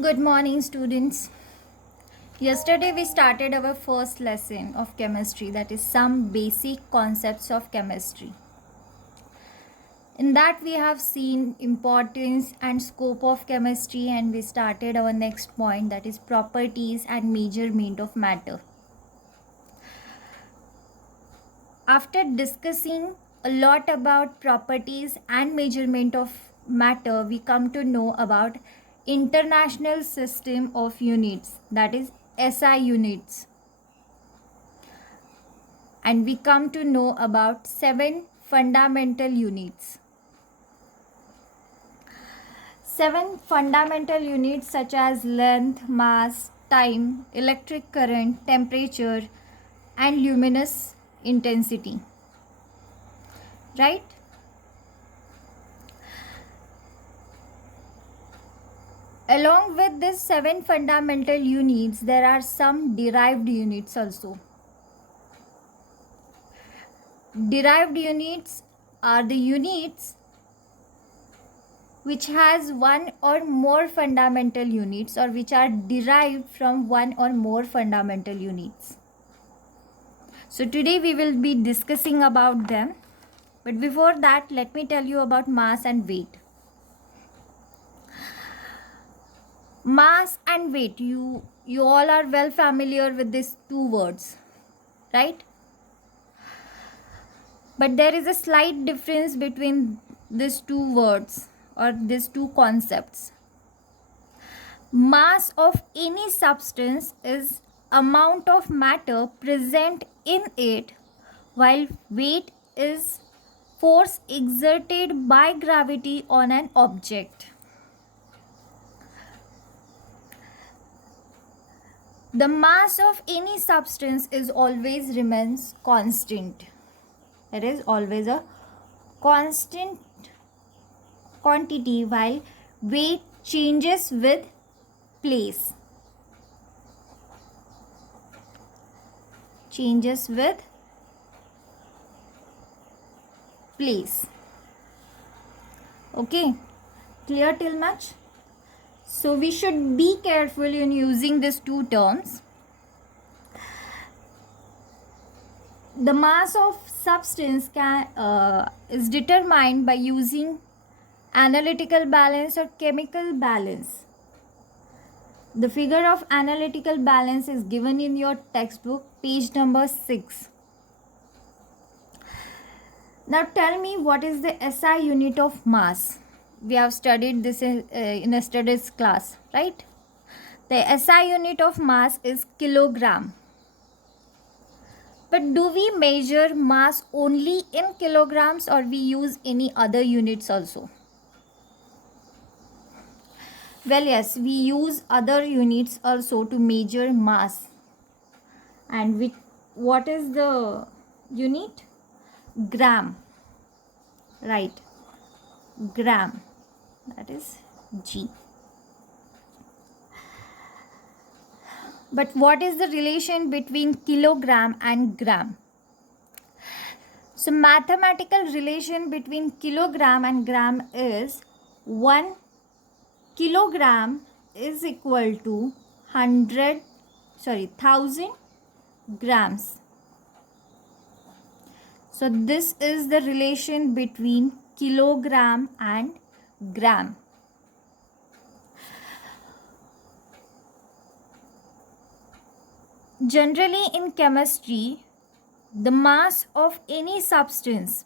Good morning, students. Yesterday we started our first lesson of chemistry, that is some basic concepts of chemistry. In that we have seen importance and scope of chemistry, and we started our next point, that is properties and measurement of matter. After discussing a lot about properties and measurement of matter, we come to know about International System of Units, that is SI units. And we come to know about 7 fundamental units. 7 fundamental units such as length, mass, time, electric current, temperature, and luminous intensity. Right? Along with these 7 fundamental units, there are some derived units also. Derived units are the units which has one or more fundamental units, or which are derived from one or more fundamental units. So today we will be discussing about them. But before that, let me tell you about mass and weight. Mass and weight, you all are well familiar with these two words, right? But there is a slight difference between these two words or these two concepts. Mass of any substance is amount of matter present in it, while weight is force exerted by gravity on an object. The mass of any substance is always remains constant. It is always a constant quantity, while weight changes with place. Changes with place. Okay, clear till much? So we should be careful in using these two terms. The mass of substance is determined by using analytical balance or chemical balance. The figure of analytical balance is given in your textbook, page number 6. Now tell me, what is the SI unit of mass? We have studied this in yesterday's class, right? The SI unit of mass is kilogram. But do we measure mass only in kilograms, or we use any other units also? Well, yes, we use other units also to measure mass. And what is the unit? Gram. Right. Gram. That is G. But what is the relation between kilogram and gram? So mathematical relation between kilogram and gram is 1 kilogram is equal to 1000 grams. So this is the relation between kilogram and gram. Generally in chemistry, the mass of any substance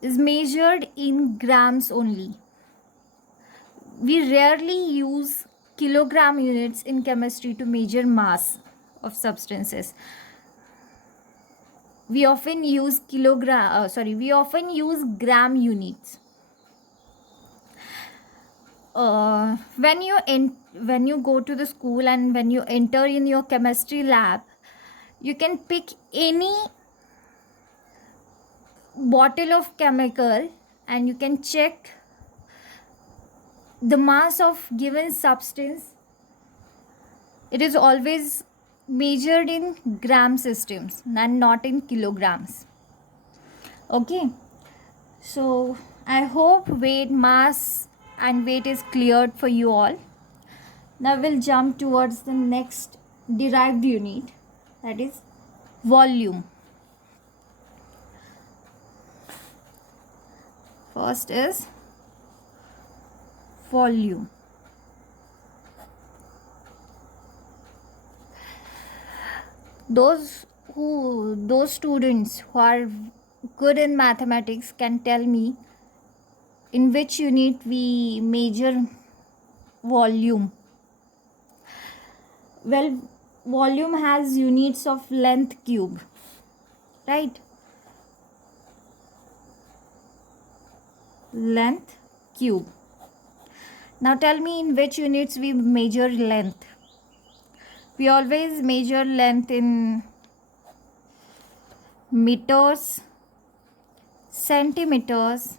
is measured in grams only. We rarely use kilogram units in chemistry to measure mass of substances. We often use gram units. When you go to the school and when you enter in your chemistry lab, you can pick any bottle of chemical and you can check the mass of given substance. It is always measured in gram systems and not in kilograms. Okay, so I hope weight, mass and weight is cleared for you all. Now we'll jump towards the next derived unit, that is volume. First is volume. Those students who are good in mathematics can tell me in which unit we measure volume. Well, volume has units of length cube, right? Length cube. Now tell me in which units we measure length. We always measure length in meters, centimeters,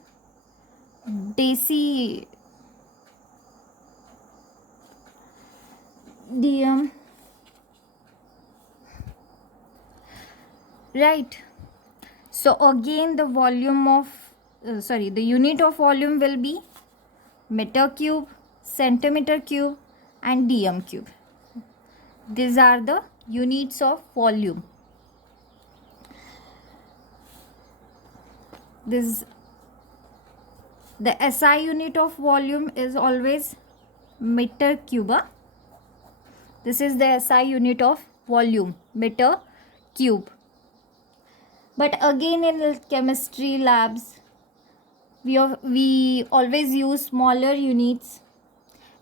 dm, right? So again the volume of the unit of volume will be meter cube, centimeter cube and dm cube. These are the units of volume. The SI unit of volume is always meter cube. This is the SI unit of volume, meter cube. But again in chemistry labs, we always use smaller units.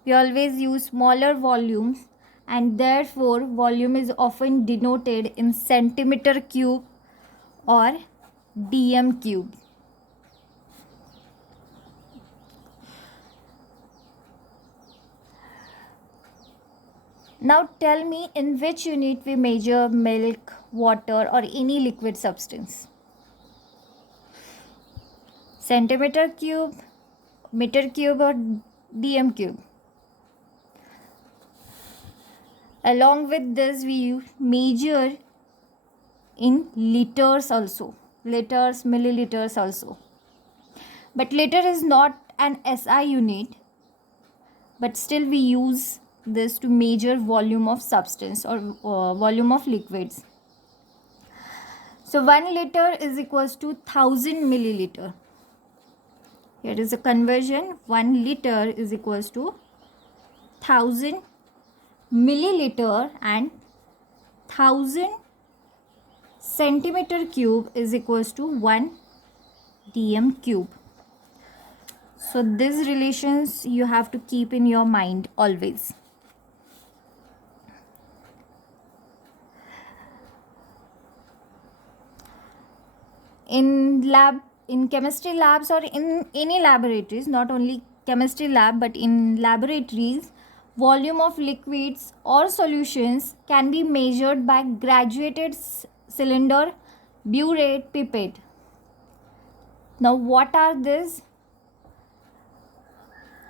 We always use smaller volumes, and therefore volume is often denoted in centimeter cube or dm cube. Now tell me in which unit we measure milk, water or any liquid substance. Centimeter cube, meter cube or dm cube. Along with this we measure in liters also. Liters, milliliters also. But liter is not an SI unit, but still we use this to measure volume of substance or volume of liquids. So 1 liter is equals to 1000 milliliter. Here is a conversion. 1 liter is equals to 1000 milliliter and 1000 centimeter cube is equals to 1 dm cube. So these relations you have to keep in your mind always. In chemistry labs or in any laboratories, not only chemistry lab but in laboratories, volume of liquids or solutions can be measured by graduated cylinder, burette, pipette. Now what are these?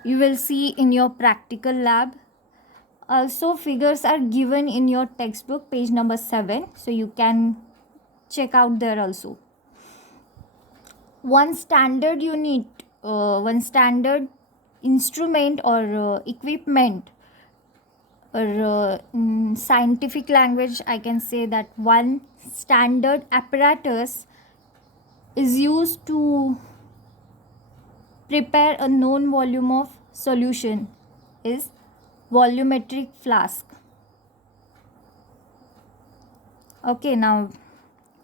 You will see in your practical lab. Also figures are given in your textbook, page number 7, so you can check out there also. One standard unit, one standard instrument or equipment, or in scientific language I can say that one standard apparatus is used to prepare a known volume of solution is volumetric flask. Okay, now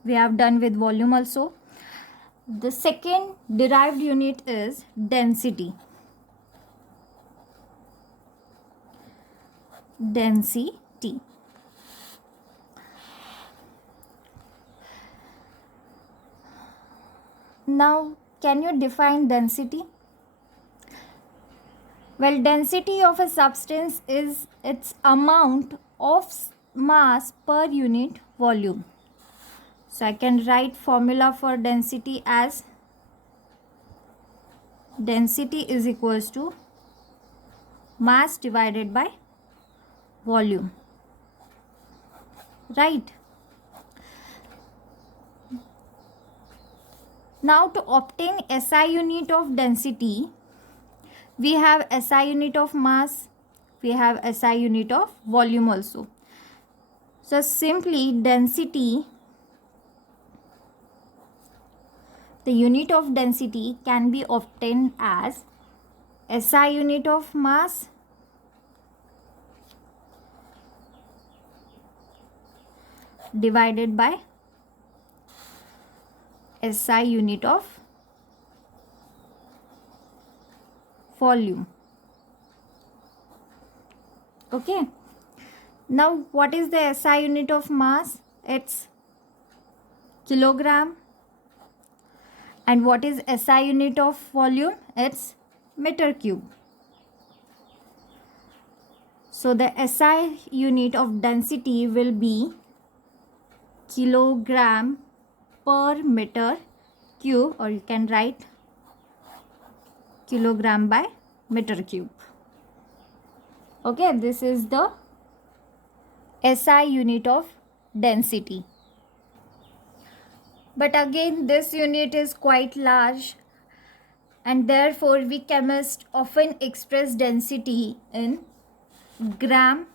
we have done with volume also. The second derived unit is density. Density. Now, can you define density? Well, density of a substance is its amount of mass per unit volume. So I can write formula for density as density is equals to mass divided by volume, right? Now to obtain SI unit of density, we have SI unit of mass, we have SI unit of volume also. So simply density, the unit of density can be obtained as SI unit of mass divided by SI unit of volume. Okay. Now what is the SI unit of mass? It's kilogram. And what is SI unit of volume? It's meter cube. So the SI unit of density will be kilogram per meter cube, or you can write kilogram by meter cube. Okay, this is the SI unit of density. But again, this unit is quite large, and therefore we chemists often express density in gram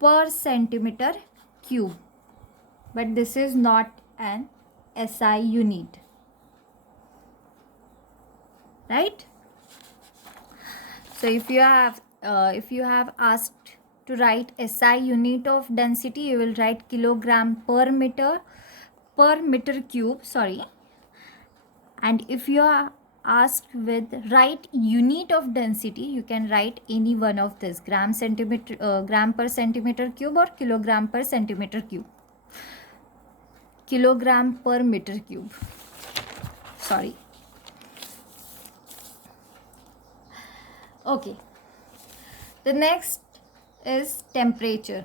per centimeter cube. But this is not an SI unit, right? So if you have asked to write SI unit of density, you will write kilogram per meter cube, and if you are asked with right unit of density, you can write any one of this, gram per centimeter cube or kilogram per centimeter cube, kilogram per meter cube, Okay, the next is temperature.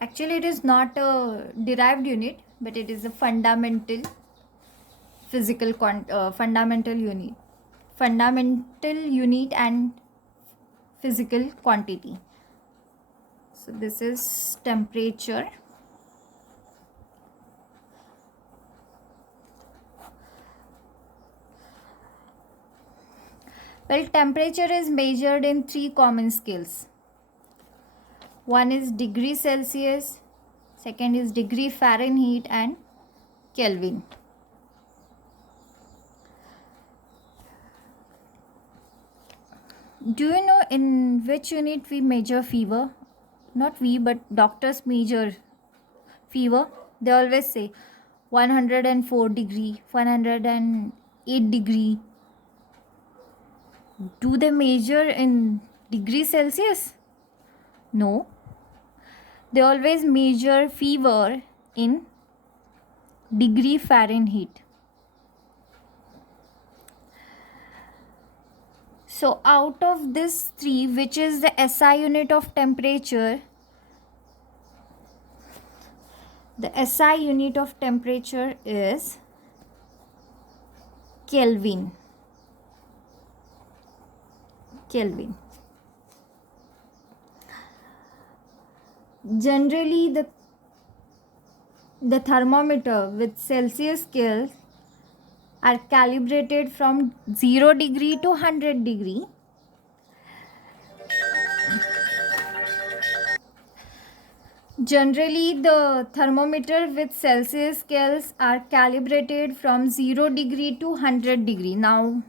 Actually, it is not a derived unit, but it is a fundamental fundamental unit and physical quantity. So this is temperature. Well, temperature is measured in 3 common scales. One is degree Celsius, second is degree Fahrenheit, and Kelvin. Do you know in which unit we measure fever? Not we, but doctors measure fever. They always say 104 degree, 108 degree. Do they measure in degree Celsius? No. They always measure fever in degree Fahrenheit. So out of this 3, which is the SI unit of temperature? The SI unit of temperature is Kelvin. Generally, the thermometer with Celsius scales are calibrated from 0 degree to 100 degree. Generally, the thermometer with Celsius scales are calibrated from 0 degree to 100 degree. Now,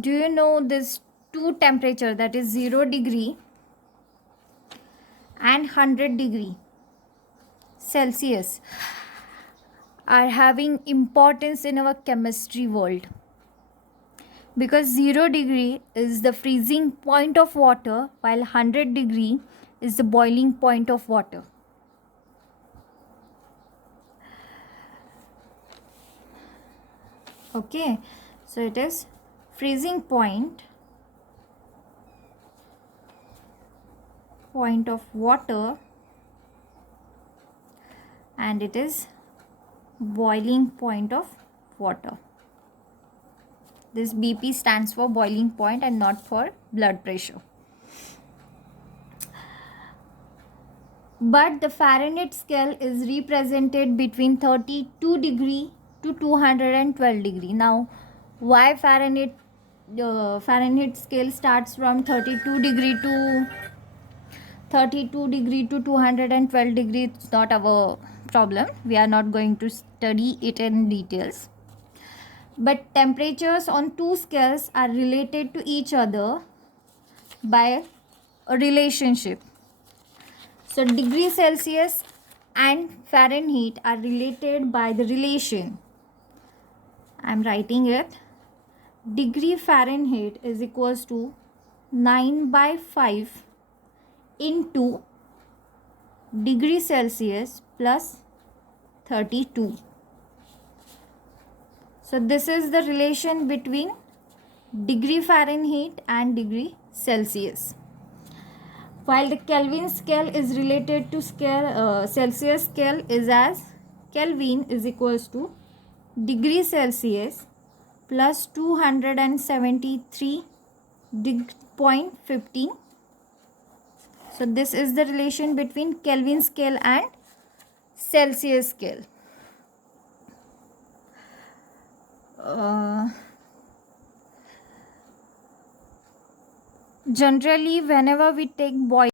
do you know this 2 temperature, that is 0 degree and 100 degree Celsius, are having importance in our chemistry world, because 0 degree is the freezing point of water, while 100 degree is the boiling point of water. Okay, so it is freezing point of water, and it is boiling point of water. This BP stands for boiling point and not for blood pressure. But the Fahrenheit scale is represented between 32 degree to 212 degree. Now, why Fahrenheit Fahrenheit scale starts from 32 degree to 212 degree. It's not our problem. We are not going to study it in details. But temperatures on two scales are related to each other by a relationship. So degree Celsius and Fahrenheit are related by the relation. I am writing it. Degree Fahrenheit is equals to 9/5 into degree Celsius plus 32. So this is the relation between degree Fahrenheit and degree Celsius. While the Kelvin scale is related to Celsius scale is as Kelvin is equals to degree Celsius plus 273.15. So this is the relation between Kelvin scale and Celsius scale. Generally, whenever we take boiling